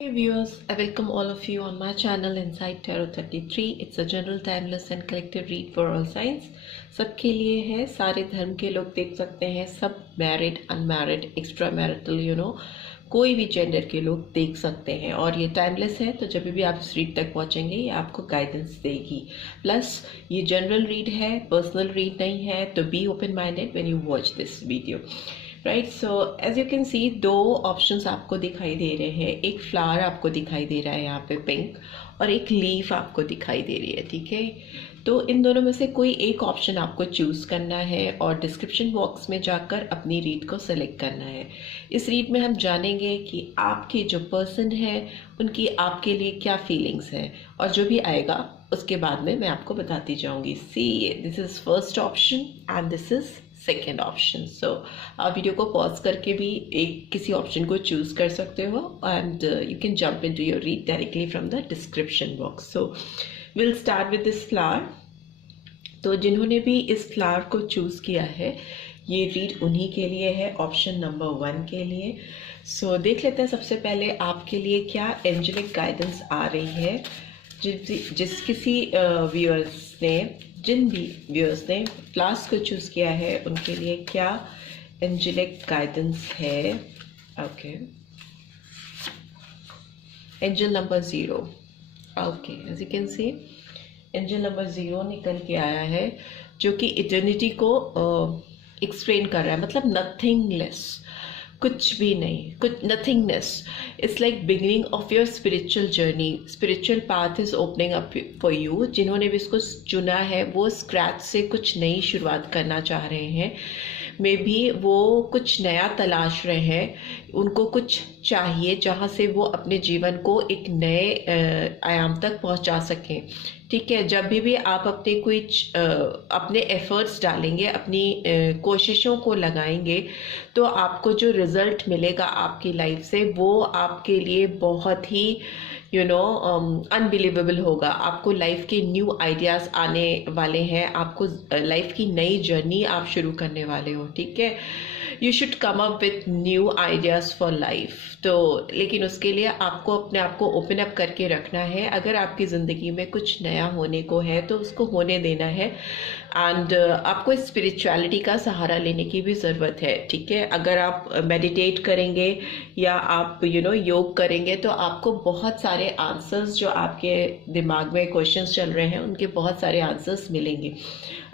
Hey viewers, I welcome all of you on my channel Inside Tarot 33. It's a general, timeless and collective read for all signs. सबके लिए है, सारे धर्म के लोग देख सकते हैं, सब मैरिड, अनमैरिड, एक्स्ट्रा मैरिटल, कोई भी जेंडर के लोग देख सकते हैं। और ये टाइमलेस है, तो जब भी आप इस रीड तक पहुंचेंगे ये आपको गाइडेंस देगी। प्लस ये जनरल रीड है, पर्सनल रीड नहीं है, तो be open minded when you watch this video. Right, so as you can see दो ऑप्शंस आपको दिखाई दे रहे हैं। एक फ्लावर आपको दिखाई दे रहा है यहाँ पे पिंक, और एक लीफ आपको दिखाई दे रही है। ठीक है, तो इन दोनों में से कोई एक ऑप्शन आपको चूज करना है और डिस्क्रिप्शन बॉक्स में जाकर अपनी रीड को सेलेक्ट करना है। इस रीड में हम जानेंगे कि आपके जो पर्सन है उनकी आपके लिए क्या फीलिंग्स हैं, और जो भी आएगा उसके बाद में मैं आपको बताती जाऊंगी। See, this is first option and this is second option. So आप वीडियो को पॉज करके भी एक किसी ऑप्शन को चूज कर सकते हो and you can jump into your read directly from the description box. So will start with this flower. तो जिन्होंने भी इस फ्लावर को चूज किया है, ये रीड उन्हीं के लिए है, ऑप्शन नंबर 1 के लिए। सो देख लेते हैं सबसे पहले आपके लिए क्या एंजेलिक गाइडेंस आ रही है। जिन भी व्यूअर्स ने क्लास को चूज किया है उनके लिए क्या एंजेलिक गाइडेंस है। Okay, angel number 0। Okay, as you can see angel number 0 निकल के आया है, जो कि इटर्निटी को एक्सप्लेन कर रहा है। मतलब नथिंगलेस, कुछ भी नहीं, कुछ nothingness. It's like beginning of your spiritual journey. Spiritual path is opening up for you. जिन्होंने भी इसको चुना है वो स्क्रैच से कुछ नई शुरुआत करना चाह रहे हैं। मे बी वो कुछ नया तलाश रहे हैं, उनको कुछ चाहिए जहाँ से वो अपने जीवन को एक नए आयाम तक पहुँचा सकें। ठीक है, जब भी आप अपने एफर्ट्स डालेंगे, अपनी कोशिशों को लगाएंगे, तो आपको जो रिजल्ट मिलेगा आपकी लाइफ से वो आपके लिए बहुत ही अनबिलीवेबल होगा। आपको लाइफ के न्यू आइडियाज आने वाले हैं, आपको लाइफ की नई जर्नी आप शुरू करने वाले हो। ठीक है, you should come up with new ideas for life. तो लेकिन उसके लिए आपको अपने आप को ओपन अप करके रखना है। अगर आपकी ज़िंदगी में कुछ नया होने को है तो उसको होने देना है। एंड आपको स्पिरिचुअलिटी का सहारा लेने की भी ज़रूरत है। ठीक है, अगर आप मेडिटेट करेंगे या आप योग करेंगे तो आपको बहुत सारे आंसर्स, जो आपके दिमाग में क्वेश्चंस चल रहे हैं उनके बहुत सारे आंसर्स मिलेंगे।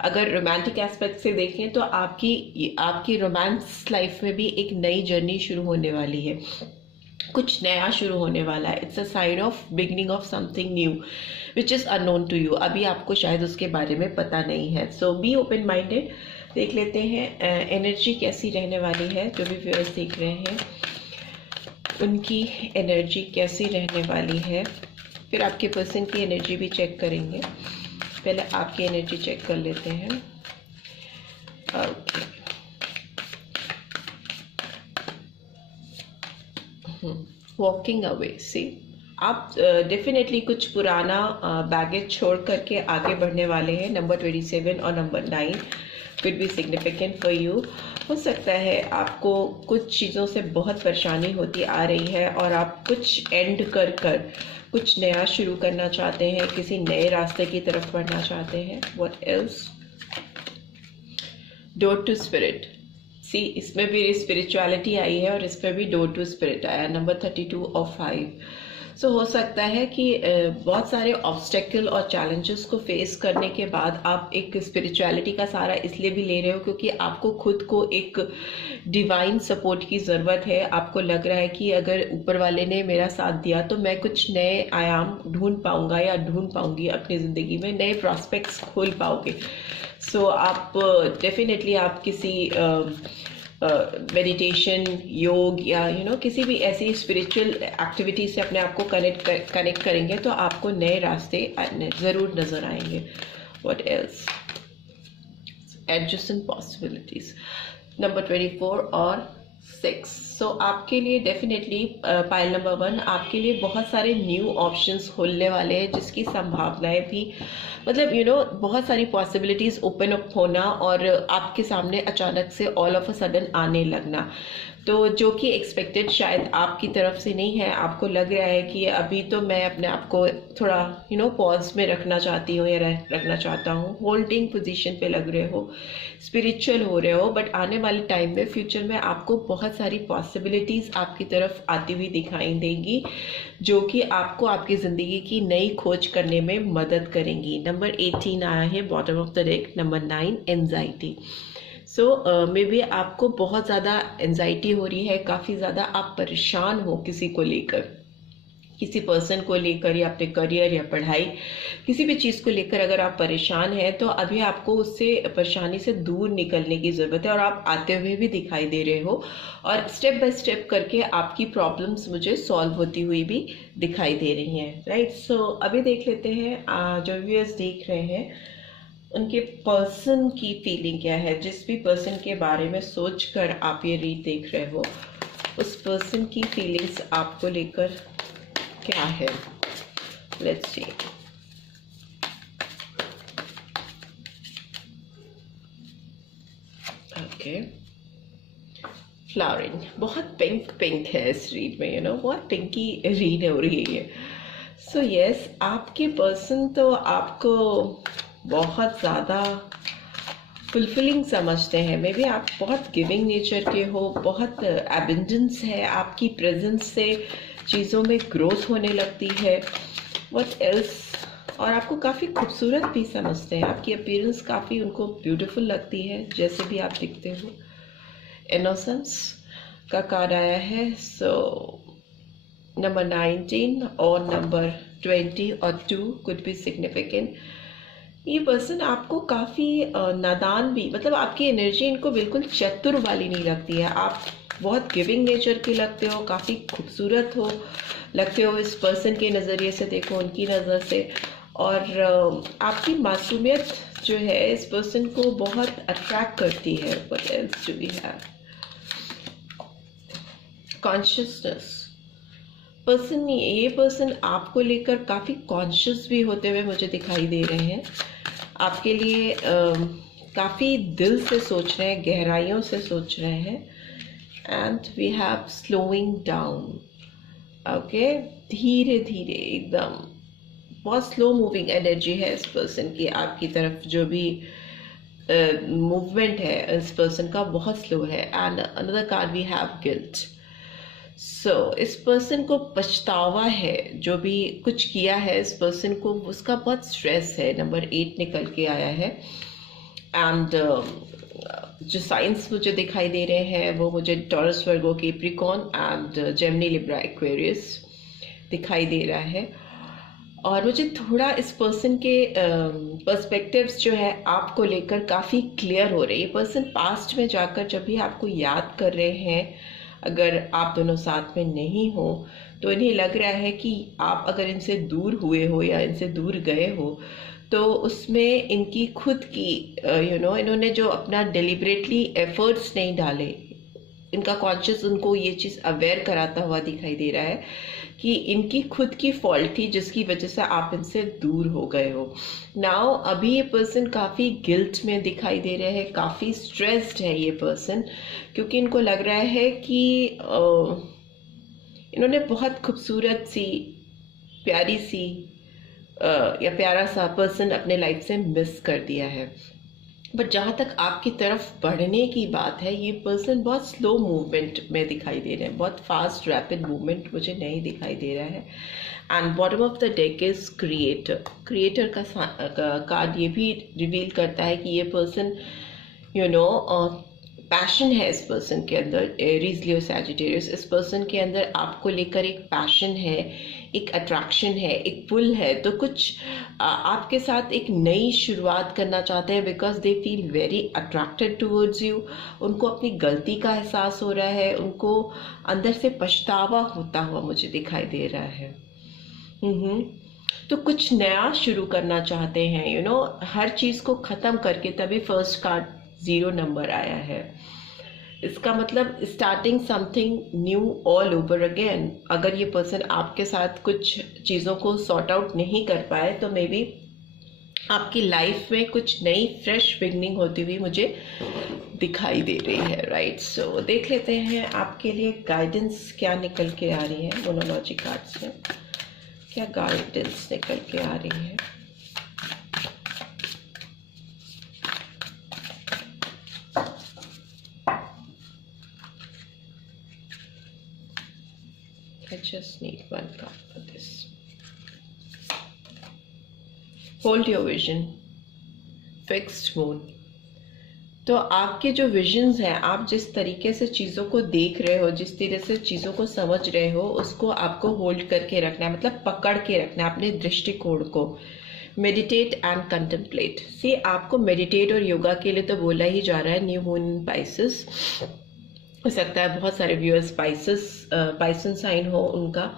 अगर रोमांटिक एस्पेक्ट से देखें तो आपकी रोमांस लाइफ में भी एक नई जर्नी शुरू होने वाली है, कुछ नया शुरू होने वाला है। It's a sign of beginning of something new which is unknown to you. अभी आपको शायद उसके बारे में पता नहीं है। So be open minded. देख लेते हैं एनर्जी कैसी रहने वाली है। जो भी व्यूअर्स देख रहे हैं उनकी एनर्जी कैसी रहने वाली है, फिर आपके पर्सन की एनर्जी भी चेक करेंगे। पहले आपकी एनर्जी चेक कर लेते हैं। ओके, वॉकिंग अवे से आप डेफिनेटली कुछ पुराना बैगेज छोड़ करके आगे बढ़ने वाले हैं। नंबर 27 और number 9 could be significant for you। हो सकता है आपको कुछ चीज़ों से बहुत परेशानी होती आ रही है और आप कुछ एंड कर कुछ नया शुरू करना चाहते हैं, किसी नए रास्ते की तरफ बढ़ना चाहते हैं। What else? Door to spirit. See, इसमें भी स्पिरिचुअलिटी आई है और इसमें भी डोर टू स्पिरिट आया, नंबर 32 और 5। सो हो सकता है कि बहुत सारे ऑब्स्टेकल और चैलेंजेस को फेस करने के बाद आप एक स्पिरिचुअलिटी का सहारा इसलिए भी ले रहे हो क्योंकि आपको खुद को एक डिवाइन सपोर्ट की ज़रूरत है। आपको लग रहा है कि अगर ऊपर वाले ने मेरा साथ दिया तो मैं कुछ नए आयाम ढूंढ पाऊंगा या ढूंढ पाऊंगी अपनी ज़िंदगी में, नए प्रॉस्पेक्ट्स खोल पाओगे। सो आप डेफिनेटली आप किसी मेडिटेशन, योग या किसी भी ऐसी स्पिरिचुअल एक्टिविटी से अपने आप को कनेक्ट करेंगे तो आपको नए रास्ते ज़रूर नज़र आएंगे। What else? Adjacent possibilities, number 24 और 6। सो आपके लिए डेफिनेटली पाइल नंबर 1 आपके लिए बहुत सारे न्यू ऑप्शंस खुलने वाले हैं, जिसकी संभावनाएं भी मतलब बहुत सारी पॉसिबिलिटीज ओपन अप होना और आपके सामने अचानक से ऑल ऑफ अ सडन आने लगना। तो जो कि एक्सपेक्टेड शायद आपकी तरफ से नहीं है। आपको लग रहा है कि अभी तो मैं अपने आप को थोड़ा पॉज में रखना चाहती हूँ या रखना चाहता हूँ, होल्डिंग पोजीशन पे लग रहे हो, स्पिरिचुअल हो रहे हो, बट आने वाले टाइम में फ्यूचर में आपको बहुत सारी पॉसिबिलिटीज़ आपकी तरफ आती हुई दिखाई देंगी, जो कि आपको आपकी ज़िंदगी की नई खोज करने में मदद करेंगी। नंबर 18 आया है bottom of the deck. Number 9 anxiety. So may be आपको बहुत ज़्यादा एंजाइटी हो रही है, काफ़ी ज़्यादा आप परेशान हो किसी को लेकर, किसी पर्सन को लेकर या अपने करियर या पढ़ाई, किसी भी चीज़ को लेकर अगर आप परेशान हैं तो अभी आपको उससे परेशानी से दूर निकलने की ज़रूरत है, और आप आते हुए भी दिखाई दे रहे हो, और स्टेप बाय स्टेप करके आपकी प्रॉब्लम्स मुझे सॉल्व होती हुई भी दिखाई दे रही हैं, राइट। सो अभी देख लेते हैं जो व्यूअर्स देख रहे हैं उनके पर्सन की फीलिंग क्या है। जिस भी पर्सन के बारे में सोचकर आप ये रीड देख रहे हो, उस पर्सन की फीलिंग्स आपको लेकर क्या है। Let's see. ओके, फ्लावरिंग, बहुत पिंक पिंक है इस रीड में, बहुत पिंकी रीड हो रही है। सो यस, आपके पर्सन तो आपको बहुत ज़्यादा फुलफिलिंग समझते हैं। मे बी आप बहुत गिविंग नेचर के हो, बहुत एबंडेंस है आपकी प्रेजेंस से, चीज़ों में ग्रोथ होने लगती है। व्हाट एल्स, और आपको काफ़ी खूबसूरत भी समझते हैं, आपकी अपीयरेंस काफ़ी उनको ब्यूटीफुल लगती है जैसे भी आप दिखते हो। इनोसेंस का कार्ड आया है। सो नंबर 19 और नंबर 20 और 2 कुड बी सिग्निफिकेंट। ये पर्सन आपको काफ़ी नादान भी, मतलब आपकी एनर्जी इनको बिल्कुल चतुर वाली नहीं लगती है। आप बहुत गिविंग नेचर के लगते हो, काफ़ी खूबसूरत हो लगते हो इस पर्सन के नज़रिए से, देखो उनकी नज़र से, और आपकी मासूमियत जो है इस पर्सन को बहुत अट्रैक्ट करती है। What else do we have? Consciousness. ये पर्सन आपको लेकर काफ़ी कॉन्शियस भी होते हुए मुझे दिखाई दे रहे हैं। आपके लिए काफ़ी दिल से सोच रहे हैं, गहराइयों से सोच रहे हैं। And we have slowing down. Okay, धीरे धीरे, एकदम बहुत स्लो मूविंग एनर्जी है इस पर्सन की आपकी तरफ। जो भी मूवमेंट है इस पर्सन का बहुत स्लो है। And another card we have guilt. So इस पर्सन को पछतावा है, जो भी कुछ किया है इस पर्सन को, उसका बहुत स्ट्रेस है। नंबर 8 निकल के आया है। एंड जो साइंस मुझे दिखाई दे रहे हैं वो मुझे taurus, Virgo, Capricorn and Gemini, Libra, Aquarius दिखाई दे रहा है। और मुझे थोड़ा इस पर्सन के पर्सपेक्टिव्स जो है आपको लेकर काफ़ी क्लियर हो रही है। पर्सन पास्ट में जाकर जब भी आपको याद कर रहे हैं, अगर आप दोनों साथ में नहीं हो, तो इन्हें लग रहा है कि आप अगर इनसे दूर हुए हो या इनसे दूर गए हो, तो उसमें इनकी खुद की इन्होंने जो अपना डेलिबरेटली एफर्ट्स नहीं डाले, इनका कॉन्शियस उनको ये चीज़ अवेयर कराता हुआ दिखाई दे रहा है कि इनकी खुद की फॉल्ट थी जिसकी वजह से आप इनसे दूर हो गए हो। नाउ अभी ये पर्सन काफ़ी गिल्ट में दिखाई दे रहे हैं, काफ़ी स्ट्रेस्ड है ये पर्सन, क्योंकि इनको लग रहा है कि इन्होंने बहुत खूबसूरत सी, प्यारी सी या प्यारा सा पर्सन अपने लाइफ से मिस कर दिया है। बट जहाँ तक आपकी तरफ बढ़ने की बात है, ये पर्सन बहुत स्लो मूवमेंट में दिखाई दे रहे हैं, बहुत फास्ट रैपिड मूवमेंट मुझे नहीं दिखाई दे रहा है। And bottom of the deck is creator. Creator का कार्ड ये भी रिवील करता है कि ये पर्सन पैशन है इस पर्सन के अंदर, एरीज, लियो, सैजिटेरियस। इस पर्सन के अंदर आपको लेकर एक पैशन है, एक अट्रैक्शन है, एक पुल है। तो कुछ आपके साथ एक नई शुरुआत करना चाहते हैं, because they feel very attracted towards you. उनको अपनी गलती का एहसास हो रहा है, उनको अंदर से पछतावा होता हुआ मुझे दिखाई दे रहा है। तो कुछ नया शुरू करना चाहते हैं, हर चीज़ को ख़त्म करके। तभी फर्स्ट कार्ड 0 नंबर आया है। इसका मतलब starting something knew all over again. अगर ये पर्सन आपके साथ कुछ चीज़ों को सॉर्ट आउट नहीं कर पाए, तो मे बी आपकी लाइफ में कुछ नई फ्रेश बिगनिंग होती हुई मुझे दिखाई दे रही है, राइट। सो देख लेते हैं आपके लिए गाइडेंस क्या निकल के आ रही है मोनोलॉजी कार्ड से, क्या गाइडेंस निकल के आ रही है। I just need one card for this. Hold your vision. Fixed moon. तो आपके जो विजन्स हैं, आप जिस तरीके से चीज़ों को देख रहे हो, जिस तरह से चीज़ों को समझ रहे हो, उसको आपको होल्ड करके रखना है, मतलब पकड़ के रखना है अपने दृष्टिकोण को। Meditate and contemplate. सी, आपको मेडिटेट और योगा के लिए तो बोला ही जा रहा है। न्यू मून इन पाइसेस, हो सकता है बहुत सारे व्यूअर्स पाइसन साइन हो उनका।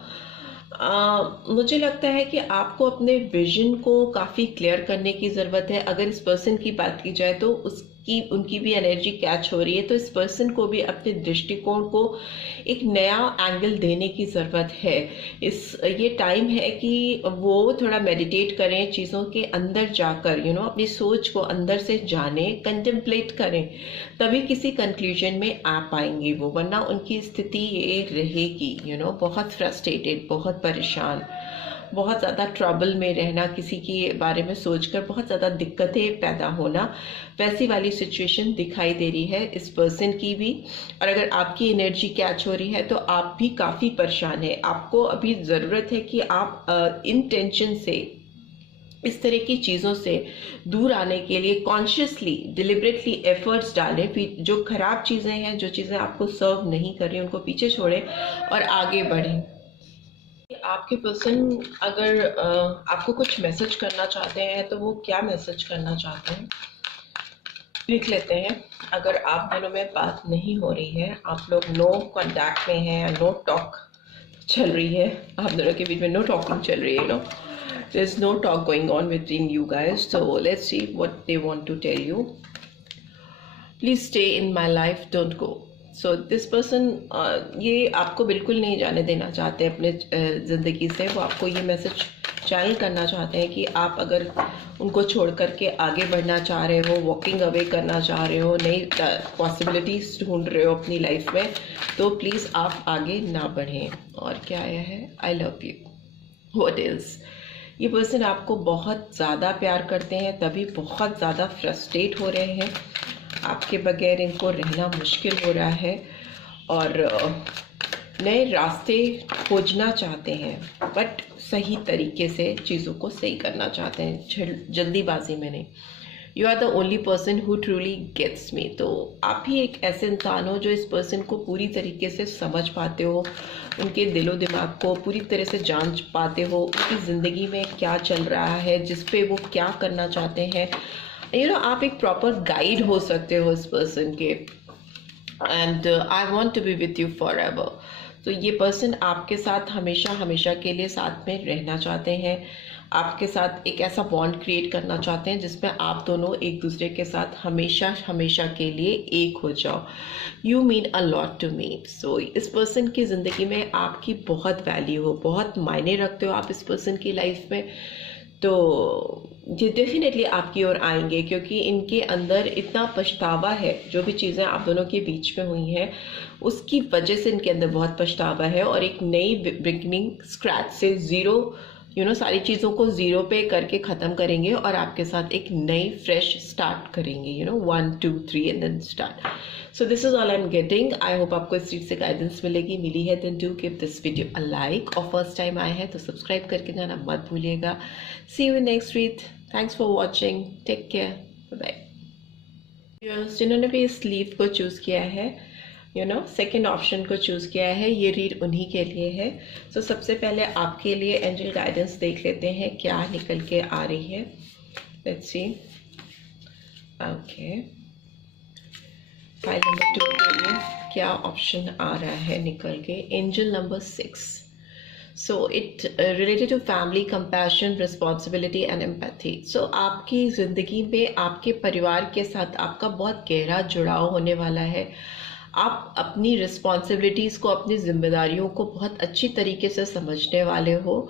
मुझे लगता है कि आपको अपने विजन को काफ़ी क्लियर करने की ज़रूरत है। अगर इस पर्सन की बात की जाए तो उनकी भी एनर्जी कैच हो रही है, तो इस पर्सन को भी अपने दृष्टिकोण को एक नया एंगल देने की ज़रूरत है। ये टाइम है कि वो थोड़ा मेडिटेट करें, चीज़ों के अंदर जाकर अपनी सोच को अंदर से जाने, कंटेम्पलेट करें, तभी किसी कंक्लूजन में आ पाएंगे वो, वरना उनकी स्थिति ये रहेगी बहुत फ्रस्ट्रेटेड, बहुत परेशान, बहुत ज़्यादा ट्रबल में रहना, किसी के बारे में सोचकर बहुत ज़्यादा दिक्कतें पैदा होना, वैसी वाली सिचुएशन दिखाई दे रही है इस पर्सन की भी। और अगर आपकी एनर्जी कैच हो रही है तो आप भी काफ़ी परेशान है। आपको अभी ज़रूरत है कि आप इन टेंशन से, इस तरह की चीज़ों से दूर आने के लिए कॉन्शियसली, डिलिबरेटली एफर्ट्स डालें। जो खराब चीज़ें हैं, जो चीज़ें आपको सर्व नहीं कर रही, उनको पीछे छोड़ें और आगे बढ़ें। आपके पर्सन अगर आपको कुछ मैसेज करना चाहते हैं तो वो क्या मैसेज करना चाहते हैं लिख लेते हैं। अगर आप दोनों में बात नहीं हो रही है, आप लोग नो कांटेक्ट में हैं, नो टॉक चल रही है, आप दोनों के बीच में नो टॉकिंग चल रही है, there is no talk going on between you guys. So let's see what they want to tell you. Please stay in my life, don't go. So this person ये आपको बिल्कुल नहीं जाने देना चाहते अपने ज़िंदगी से। वो आपको ये मैसेज चैनल करना चाहते हैं कि आप अगर उनको छोड़ करके आगे बढ़ना चाह रहे हो, वॉकिंग अवे करना चाह रहे हो, नई पॉसिबिलिटीज़ ढूंढ रहे हो अपनी लाइफ में, तो प्लीज़ आप आगे ना बढ़ें। और क्या आया है? I love you. What is? ये पर्सन आपको बहुत ज़्यादा प्यार करते हैं, तभी बहुत ज़्यादा फ्रस्ट्रेट हो रहे हैं। आपके बगैर इनको रहना मुश्किल हो रहा है और नए रास्ते खोजना चाहते हैं, बट सही तरीके से चीज़ों को सही करना चाहते हैं, जल्दीबाजी में नहीं। You are the only person who truly gets me. तो आप ही एक ऐसे इंसान हो जो इस पर्सन को पूरी तरीके से समझ पाते हो, उनके दिलो दिमाग को पूरी तरह से जांच पाते हो, उनकी ज़िंदगी में क्या चल रहा है, जिस पे वो क्या करना चाहते हैं। आप एक प्रॉपर गाइड हो सकते हो इस पर्सन के। And I want to be with you forever. तो ये पर्सन आपके साथ हमेशा हमेशा के लिए साथ में रहना चाहते हैं, आपके साथ एक ऐसा बॉन्ड क्रिएट करना चाहते हैं जिसमें आप दोनों एक दूसरे के साथ हमेशा हमेशा के लिए एक हो जाओ। You mean a lot to me. So इस पर्सन की ज़िंदगी में आपकी बहुत वैल्यू हो, बहुत मायने रखते हो आप इस पर्सन की लाइफ में। तो ये डेफिनेटली आपकी ओर आएंगे, क्योंकि इनके अंदर इतना पछतावा है, जो भी चीज़ें आप दोनों के बीच में हुई हैं उसकी वजह से इनके अंदर बहुत पछतावा है, और एक नई बिगनिंग स्क्रैच से ज़ीरो सारी चीज़ों को ज़ीरो पे करके ख़त्म करेंगे और आपके साथ एक नई फ्रेश स्टार्ट करेंगे। 1 2 3 and then start. So this is all I am getting. I hope आपको इस चीज़ से गाइडेंस मिली है। Then do give this video a like, और फर्स्ट टाइम आए हैं तो सब्सक्राइब करके जाना मत भूलिएगा। See you next week. Thanks for watching. Take care. Bye. जिन्होंने भी इस लीव को चूज़ किया है, सेकेंड ऑप्शन को चूज़ किया है, ये रीड उन्हीं के लिए है। सो सबसे पहले आपके लिए एंजल गाइडेंस देख लेते हैं क्या निकल के आ रही है। Let's see. Okay, file number 2 के लिए क्या ऑप्शन आ रहा है निकल के? Angel number 6। So it related to family, compassion, responsibility and empathy. So आपकी ज़िंदगी में आपके परिवार के साथ आपका बहुत गहरा जुड़ाव होने वाला है। आप अपनी रिस्पॉन्सिबिलिटीज़ को, अपनी जिम्मेदारियों को बहुत अच्छी तरीके से समझने वाले हो।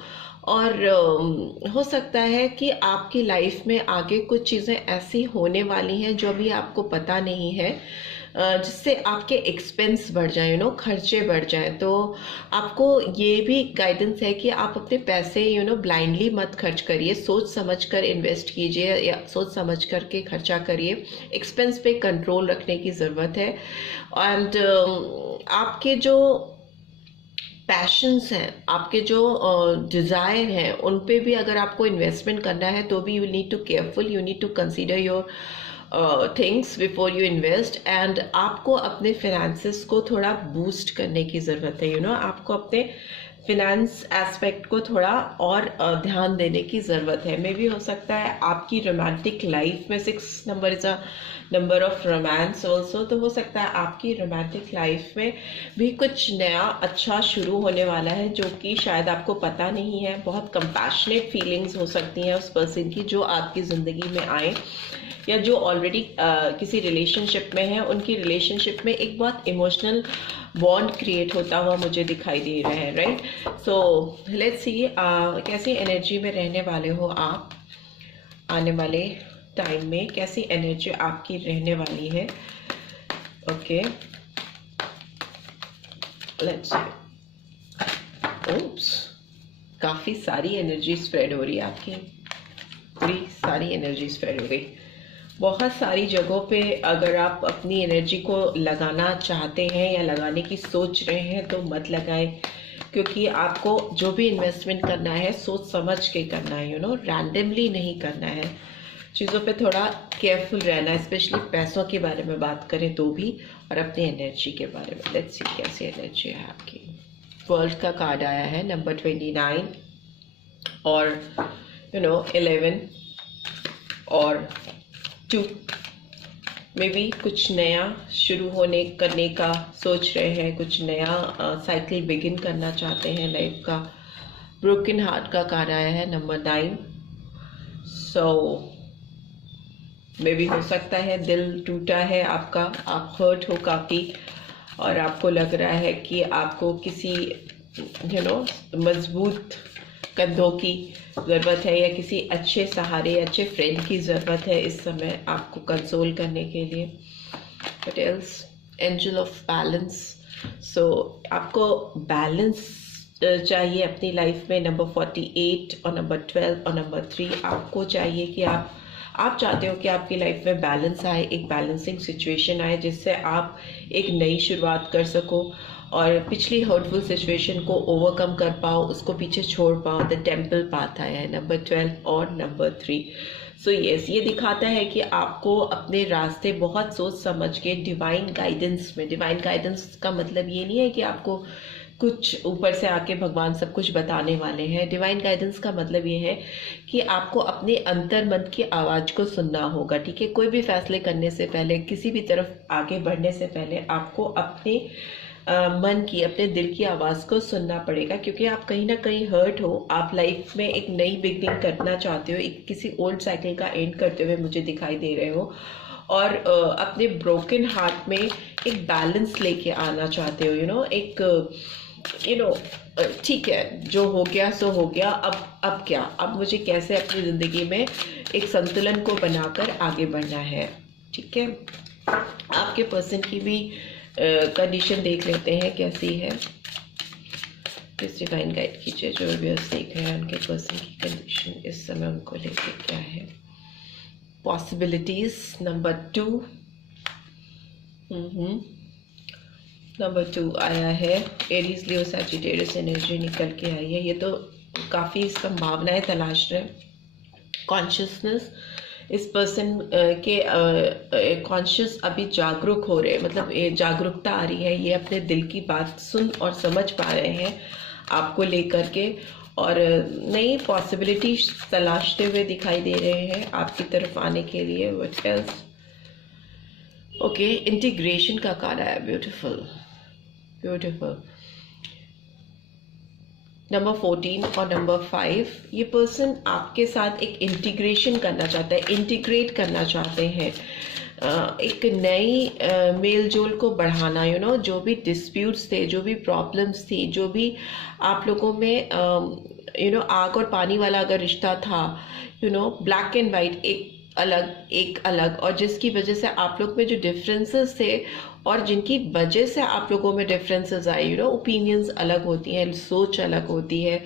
और हो सकता है कि आपकी लाइफ में आगे कुछ चीज़ें ऐसी होने वाली हैं जो अभी आपको पता नहीं है, जिससे आपके एक्सपेंस बढ़ जाए, खर्चे बढ़ जाएं। तो आपको ये भी गाइडेंस है कि आप अपने पैसे ब्लाइंडली मत खर्च करिए, सोच समझ कर इन्वेस्ट कीजिए या सोच समझ कर के खर्चा करिए। एक्सपेंस पे कंट्रोल रखने की ज़रूरत है। एंड आपके जो पैशंस हैं, आपके जो डिज़ायर हैं, उन पे भी अगर आपको इन्वेस्टमेंट करना है तो भी you need to careful, you need to consider your things before you invest. And आपको अपने फिनेंसेस को थोड़ा बूस्ट करने की ज़रूरत है। आपको अपने फिनेंस एस्पेक्ट को थोड़ा और ध्यान देने की ज़रूरत है। मे भी हो सकता है आपकी रोमांटिक लाइफ में 6 number is a number of romance also, तो हो सकता है आपकी रोमांटिक लाइफ में भी कुछ नया अच्छा शुरू होने वाला है जो कि शायद आपको पता नहीं है। बहुत कंपैशनेट फीलिंग्स हो सकती हैं उस पर्सन की जो आपकी ज़िंदगी में आए, या जो ऑलरेडी किसी रिलेशनशिप में है, उनकी रिलेशनशिप में एक बहुत इमोशनल बॉन्ड क्रिएट होता हुआ मुझे दिखाई दे रहा है, राइट। सो लेट्स सी कैसी एनर्जी में रहने वाले हो आप आने वाले टाइम में, कैसी एनर्जी आपकी रहने वाली है। Okay, let's see. ओप्स, काफ़ी सारी एनर्जी स्प्रेड हो रही है आपकी, पूरी सारी एनर्जी स्प्रेड हो गई। बहुत सारी जगहों पे अगर आप अपनी एनर्जी को लगाना चाहते हैं या लगाने की सोच रहे हैं तो मत लगाएं, क्योंकि आपको जो भी इन्वेस्टमेंट करना है सोच समझ के करना है, रैंडमली नहीं करना है। चीज़ों पे थोड़ा केयरफुल रहना है, स्पेशली पैसों के बारे में बात करें तो भी, और अपनी एनर्जी के बारे में। लेट्स सी कैसी एनर्जी है आपकी। वर्ल्ड का कार्ड आया है, नंबर 29 और 11 और 2। मे बी कुछ नया शुरू करने का सोच रहे हैं, कुछ नया साइकिल बिगिन करना चाहते हैं लाइफ का। ब्रोकन हार्ट का कार्ड आया है, नंबर 9। सो मे बी हो सकता है दिल टूटा है आपका, आप हर्ट हो काफ़ी, और आपको लग रहा है कि आपको किसी मजबूत कंधों की ज़रूरत है, या किसी अच्छे सहारे, अच्छे फ्रेंड की ज़रूरत है इस समय आपको कंसोल करने के लिए। But else, angel of balance. So आपको बैलेंस चाहिए अपनी लाइफ में। नंबर 48 और नंबर 12 और नंबर 3 आपको चाहिए कि आप चाहते हो कि आपकी लाइफ में बैलेंस आए, एक बैलेंसिंग सिचुएशन आए, जिससे आप एक नई शुरुआत कर सको और पिछली हर्टफुल सिचुएशन को ओवरकम कर पाओ, उसको पीछे छोड़ पाओ। द टेम्पल पाथ आया है, नंबर 12 और नंबर 3। सो यस, ये दिखाता है कि आपको अपने रास्ते बहुत सोच समझ के डिवाइन गाइडेंस में, डिवाइन गाइडेंस का मतलब ये नहीं है कि आपको कुछ ऊपर से आके भगवान सब कुछ बताने वाले हैं। डिवाइन गाइडेंस का मतलब ये है कि आपको अपने अंतर मन की आवाज़ को सुनना होगा, ठीक है। कोई भी फैसले करने से पहले, किसी भी तरफ आगे बढ़ने से पहले आपको अपने मन की, अपने दिल की आवाज़ को सुनना पड़ेगा, क्योंकि आप कहीं ना कहीं हर्ट हो, आप लाइफ में एक नई बिगनिंग करना चाहते हो, एक किसी ओल्ड साइकिल का एंड करते हुए मुझे दिखाई दे रहे हो, और अपने ब्रोकन हार्ट में एक बैलेंस लेके आना चाहते हो। एक ठीक है, जो हो गया सो हो गया, अब क्या, अब मुझे कैसे अपनी ज़िंदगी में एक संतुलन को बनाकर आगे बढ़ना है, ठीक है। आपके पर्सन की भी कंडीशन देख लेते हैं कैसी है। प्लीज डिवाइन गाइड कीजिए, जो व्यूअर्स देख रहे हैं उनके पर्सन की कंडीशन इस समय उनको लेके क्या है। Possibilities, number 2। नंबर 2 आया है। एरीज, लियो, सैजिटेरियस एनर्जी निकल के आई है। ये तो काफ़ी संभावनाएं तलाश रहे। कॉन्शियसनेस, इस पर्सन के कॉन्शियस अभी जागरूक हो रहे हैं, मतलब जागरूकता आ रही है, ये अपने दिल की बात सुन और समझ पा रहे हैं आपको लेकर के, और नई पॉसिबिलिटी तलाशते हुए दिखाई दे रहे हैं आपकी तरफ आने के लिए। What else? ओके, इंटीग्रेशन का कार्ड आया। Beautiful, beautiful. नंबर 14 और नंबर 5, ये पर्सन आपके साथ एक इंटीग्रेशन करना चाहता है, इंटीग्रेट करना चाहते हैं। एक नई मेल जोल को बढ़ाना, जो भी डिस्प्यूट्स थे, जो भी प्रॉब्लम्स थी, जो भी आप लोगों में आग और पानी वाला अगर रिश्ता था, ब्लैक एंड वाइट, एक अलग, और जिसकी वजह से आप लोग में जो डिफरेंसेस थे और जिनकी वजह से आप लोगों में डिफरेंसेस आए, ओपिनियंस अलग होती हैं, सोच अलग होती है,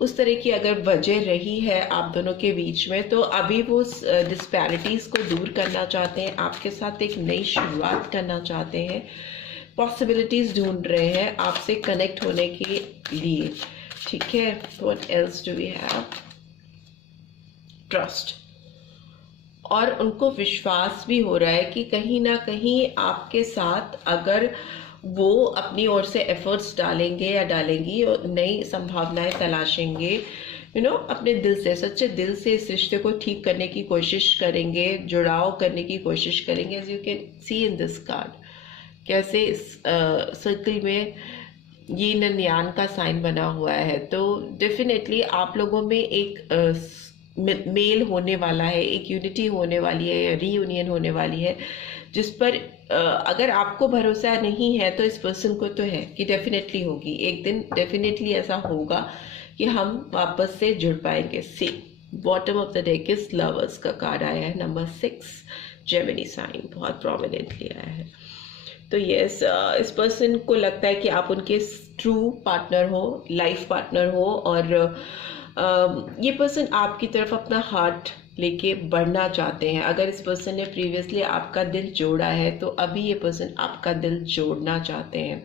उस तरह की अगर वजह रही है आप दोनों के बीच में, तो अभी वो डिस्पैरिटीज को दूर करना चाहते हैं, आपके साथ एक नई शुरुआत करना चाहते हैं, पॉसिबिलिटीज ढूंढ रहे हैं आपसे कनेक्ट होने के लिए। ठीक है, what else do we have? Trust. और उनको विश्वास भी हो रहा है कि कहीं ना कहीं आपके साथ अगर वो अपनी ओर से एफर्ट्स डालेंगे या डालेंगी और नई संभावनाएं तलाशेंगे, अपने दिल से, सच्चे दिल से इस रिश्ते को ठीक करने की कोशिश करेंगे, जुड़ाव करने की कोशिश करेंगे। As you can see in this card, कैसे इस सर्कल में यीन एंड यांग का साइन बना हुआ है। तो डेफिनेटली आप लोगों में एक मेल होने वाला है, एक यूनिटी होने वाली है या रीयूनियन होने वाली है, जिस पर अगर आपको भरोसा नहीं है तो इस पर्सन को तो है कि डेफिनेटली होगी, एक दिन डेफिनेटली ऐसा होगा कि हम वापस से जुड़ पाएंगे। See bottom of the deck is lovers का कार्ड आया है, नंबर 6, जेमिनी साइन बहुत प्रोमिनेंटली आया है। तो यस, इस पर्सन को लगता है कि आप उनके ट्रू पार्टनर हो, लाइफ पार्टनर हो, और ये पर्सन आपकी तरफ अपना हार्ट लेके बढ़ना चाहते हैं। अगर इस पर्सन ने प्रीवियसली आपका दिल जोड़ा है तो अभी ये पर्सन आपका दिल जोड़ना चाहते हैं।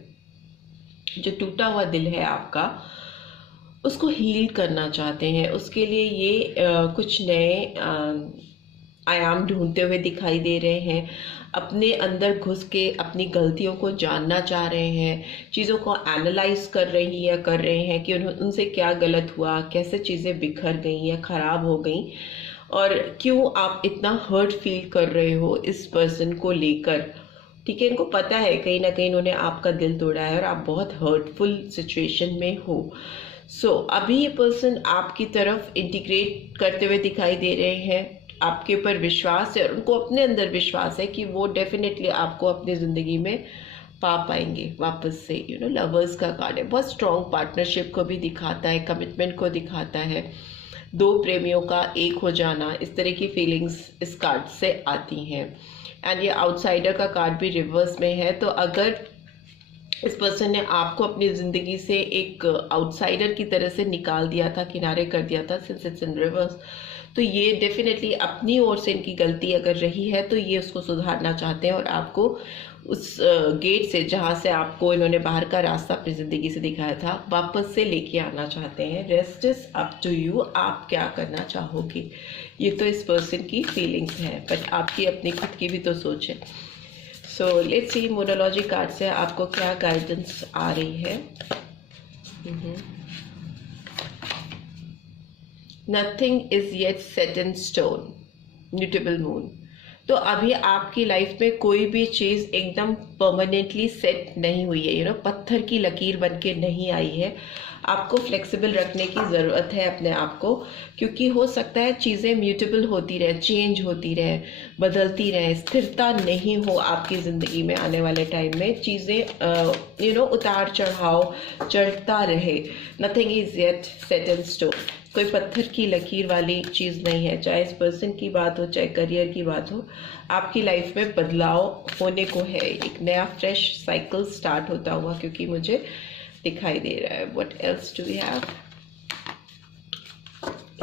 जो टूटा हुआ दिल है आपका, उसको हील करना चाहते हैं। उसके लिए ये कुछ नए आयाम ढूंढते हुए दिखाई दे रहे हैं। अपने अंदर घुस के अपनी गलतियों को जानना चाह रहे हैं, चीज़ों को एनालाइज कर रहे हैं कि उनसे क्या गलत हुआ, कैसे चीज़ें बिखर गई या ख़राब हो गई, और क्यों आप इतना हर्ट फील कर रहे हो इस पर्सन को लेकर। ठीक है, इनको पता है कहीं ना कहीं इन्होंने आपका दिल तोड़ा है और आप बहुत हर्टफुल सिचुएशन में हो। सो अभी ये पर्सन आपकी तरफ इंटीग्रेट करते हुए दिखाई दे रहे हैं। आपके ऊपर विश्वास है और उनको अपने अंदर विश्वास है कि वो डेफिनेटली आपको अपनी ज़िंदगी में पा पाएंगे वापस से। लवर्स का कार्ड है, बहुत स्ट्रॉन्ग पार्टनरशिप को भी दिखाता है, कमिटमेंट को दिखाता है, दो प्रेमियों का एक हो जाना, इस तरह की फीलिंग्स इस कार्ड से आती हैं। एंड ये आउटसाइडर का कार्ड भी रिवर्स में है। तो अगर इस पर्सन ने आपको अपनी ज़िंदगी से एक आउटसाइडर की तरह से निकाल दिया था, किनारे कर दिया था, सिंस इट्स इन रिवर्स, तो ये डेफिनेटली अपनी ओर से इनकी गलती अगर रही है तो ये उसको सुधारना चाहते हैं और आपको उस गेट से, जहाँ से आपको इन्होंने बाहर का रास्ता अपनी ज़िंदगी से दिखाया था, वापस से लेके आना चाहते हैं। Rest is up to you, आप क्या करना चाहोगे। ये तो इस पर्सन की फीलिंग्स है, बट आपकी अपनी खुद की भी तो सोच है। सो लेट्स सी मोनोलॉजी कार्ड से आपको क्या गाइडेंस आ रही है। Nothing is yet set in stone, mutable moon. तो अभी आपकी लाइफ में कोई भी चीज़ एकदम परमानेंटली सेट नहीं हुई है, पत्थर की लकीर बन के नहीं आई है। आपको फ्लेक्सिबल रखने की ज़रूरत है अपने आप को, क्योंकि हो सकता है चीज़ें म्यूटेबल होती रहे, चेंज होती रहे, बदलती रहे, स्थिरता नहीं हो आपकी ज़िंदगी में। आने वाले टाइम में चीज़ें उतार चढ़ाव चढ़ता रहे। Nothing is yet set in stone, कोई पत्थर की लकीर वाली चीज़ नहीं है। चाहे इस पर्सन की बात हो, चाहे करियर की बात हो, आपकी लाइफ में बदलाव होने को है। एक नया फ्रेश साइकिल स्टार्ट होता हुआ क्योंकि मुझे दिखाई दे रहा है। What else do we have?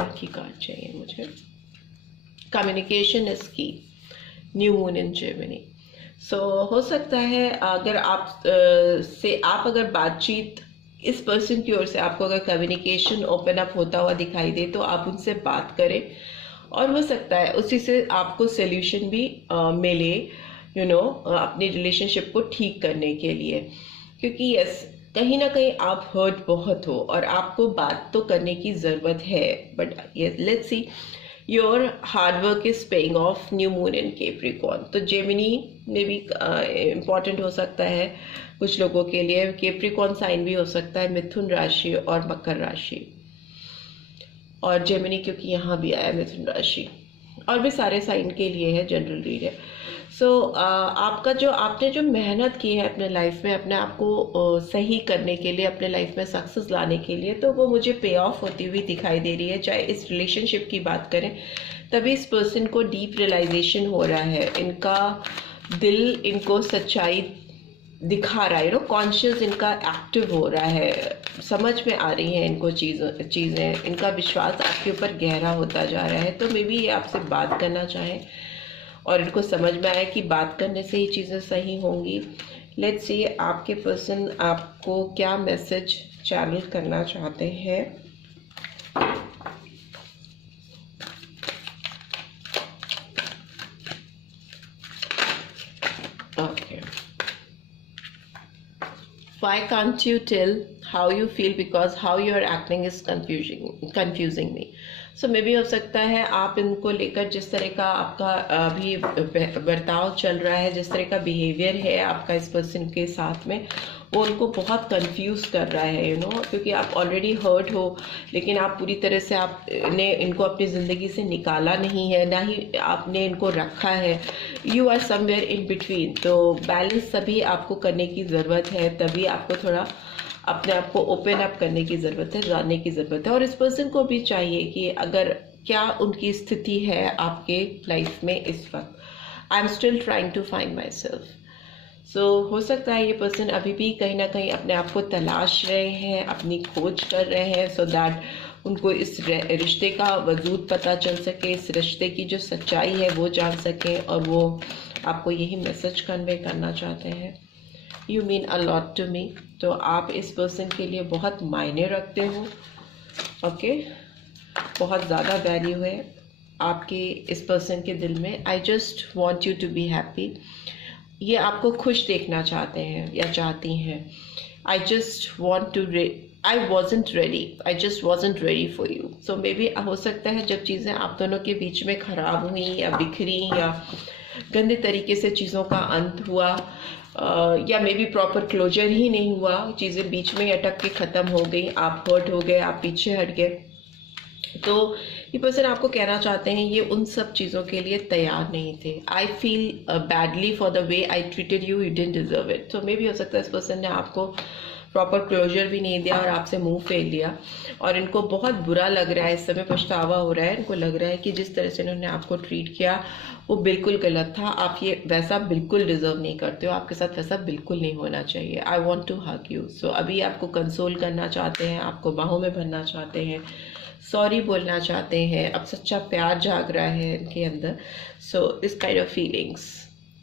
एक ही कार्ड चाहिए मुझे। Communication is key, new moon in Gemini. So हो सकता है अगर आप अगर बातचीत इस पर्सन की ओर से आपको अगर कम्युनिकेशन ओपन अप होता हुआ दिखाई दे तो आप उनसे बात करें, और हो सकता है उसी से आपको सोल्यूशन भी मिले अपनी रिलेशनशिप को ठीक करने के लिए। क्योंकि यस, कहीं ना कहीं आप हर्ट बहुत हो और आपको बात तो करने की ज़रूरत है। But yes, let's see, your hard work is paying off, new moon in Capricorn. तो जेमिनी में भी इम्पॉर्टेंट हो सकता है कुछ लोगों के लिए। कैप्रिकॉर्न साइन भी हो सकता है, मिथुन राशि और मकर राशि, और जेमिनी क्योंकि यहाँ भी आया मिथुन राशि। और भी सारे साइन के लिए है, जनरल रीड है। सो आपका जो आपने जो मेहनत की है अपने लाइफ में अपने आप को सही करने के लिए, अपने लाइफ में सक्सेस लाने के लिए, तो वो मुझे पे ऑफ होती हुई दिखाई दे रही है। चाहे इस रिलेशनशिप की बात करें, तभी इस पर्सन को डीप रियलाइजेशन हो रहा है, इनका दिल इनको सच्चाई दिखा रहा है, कॉन्शियस इनका एक्टिव हो रहा है, समझ में आ रही हैं इनको चीज़ें, इनका विश्वास आपके ऊपर गहरा होता जा रहा है। तो मे बी ये आपसे बात करना चाहें और इनको समझ में आया कि बात करने से ही चीज़ें सही होंगी। लेट्स सी आपके पर्सन आपको क्या मैसेज चैनल करना चाहते हैं। Okay, why can't you tell how you feel, because how you are acting is confusing me. So maybe हो सकता है आप इनको लेकर जिस तरह का आपका अभी बर्ताव चल रहा है, जिस तरह का बिहेवियर है आपका इस पर्सन के साथ में, वो उनको बहुत कंफ्यूज कर रहा है, क्योंकि आप ऑलरेडी हर्ट हो, लेकिन आप पूरी तरह से आपने इनको अपनी ज़िंदगी से निकाला नहीं है, ना ही आपने इनको रखा है। You are somewhere in between. तो बैलेंस तभी आपको करने की ज़रूरत है, तभी आपको थोड़ा अपने आप को ओपन अप करने की ज़रूरत है, जानने की ज़रूरत है। और इस पर्सन को भी चाहिए कि अगर क्या उनकी स्थिति है आपके लाइफ में इस वक्त। I am still trying to find myself. So हो सकता है ये पर्सन अभी भी कहीं ना कहीं अपने आप को तलाश रहे हैं, अपनी खोज कर रहे हैं, सो दैट उनको इस रिश्ते का वजूद पता चल सके, इस रिश्ते की जो सच्चाई है वो जान सकें, और वो आपको यही मैसेज कन्वे करना चाहते हैं। You mean a lot to me. तो आप इस पर्सन के लिए बहुत मायने रखते हो, ओके, बहुत ज़्यादा वैल्यू है आपके इस पर्सन के दिल में। I just want you to be happy. ये आपको खुश देखना चाहते हैं या चाहती हैं। I just want to I wasn't ready for you. So maybe हो सकता है जब चीज़ें आप दोनों के बीच में ख़राब हुई या बिखरी या गंदे तरीके से चीज़ों का अंत हुआ, या मे बी प्रॉपर क्लोजर ही नहीं हुआ, चीज़ें बीच में अटक के ख़त्म हो गई, आप हर्ट हो गए, आप पीछे हट गए, तो ये पर्सन आपको कहना चाहते हैं ये उन सब चीज़ों के लिए तैयार नहीं थे। I feel badly for the way I treated you, you didn't deserve it. तो मे बी हो सकता है इस पर्सन ने आपको प्रॉपर क्लोजर भी नहीं दिया और आपसे मुंह फेर लिया, और इनको बहुत बुरा लग रहा है, इस समय पछतावा हो रहा है। इनको लग रहा है कि जिस तरह से इन्होंने आपको ट्रीट किया वो बिल्कुल गलत था, आप ये वैसा बिल्कुल डिजर्व नहीं करते हो, आपके साथ वैसा बिल्कुल नहीं होना चाहिए। I want to hug you. So अभी आपको कंसोल करना चाहते हैं, आपको बाहों में भरना चाहते हैं, सॉरी बोलना चाहते हैं, अब सच्चा प्यार जाग रहा है इनके अंदर। So this kind of feelings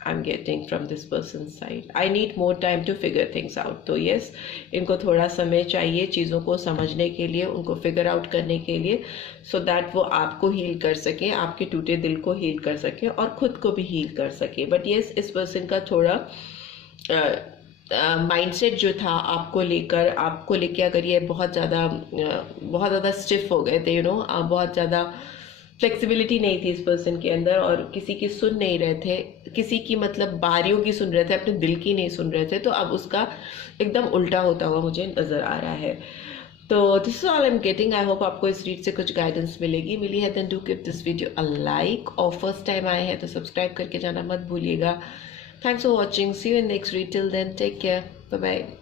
I'm getting from this person's side. I need more time to figure things out. तो yes, इनको थोड़ा समय चाहिए चीज़ों को समझने के लिए, उनको फिगर आउट करने के लिए, so that वो आपको हील कर सकें, आपके टूटे दिल को हील कर सकें और ख़ुद को भी हील कर सकें। बट yes, इस पर्सन का थोड़ा माइंडसेट जो था आपको लेके अगर ये बहुत ज़्यादा स्टिफ हो गए थे, बहुत ज़्यादा फ्लेक्सिबिलिटी नहीं थी इस पर्सन के अंदर, और किसी की सुन नहीं रहे थे, किसी की मतलब बारियों की सुन रहे थे, अपने दिल की नहीं सुन रहे थे, तो अब उसका एकदम उल्टा होता हुआ मुझे नज़र आ रहा है। तो this is all I am getting. I hope आपको इस रीड से कुछ गाइडेंस मिली है। Then do give this video a like, और फर्स्ट टाइम आए हैं तो सब्सक्राइब करके जाना मत भूलिएगा। Thanks for watching, see you in next read, till then take care, bye bye.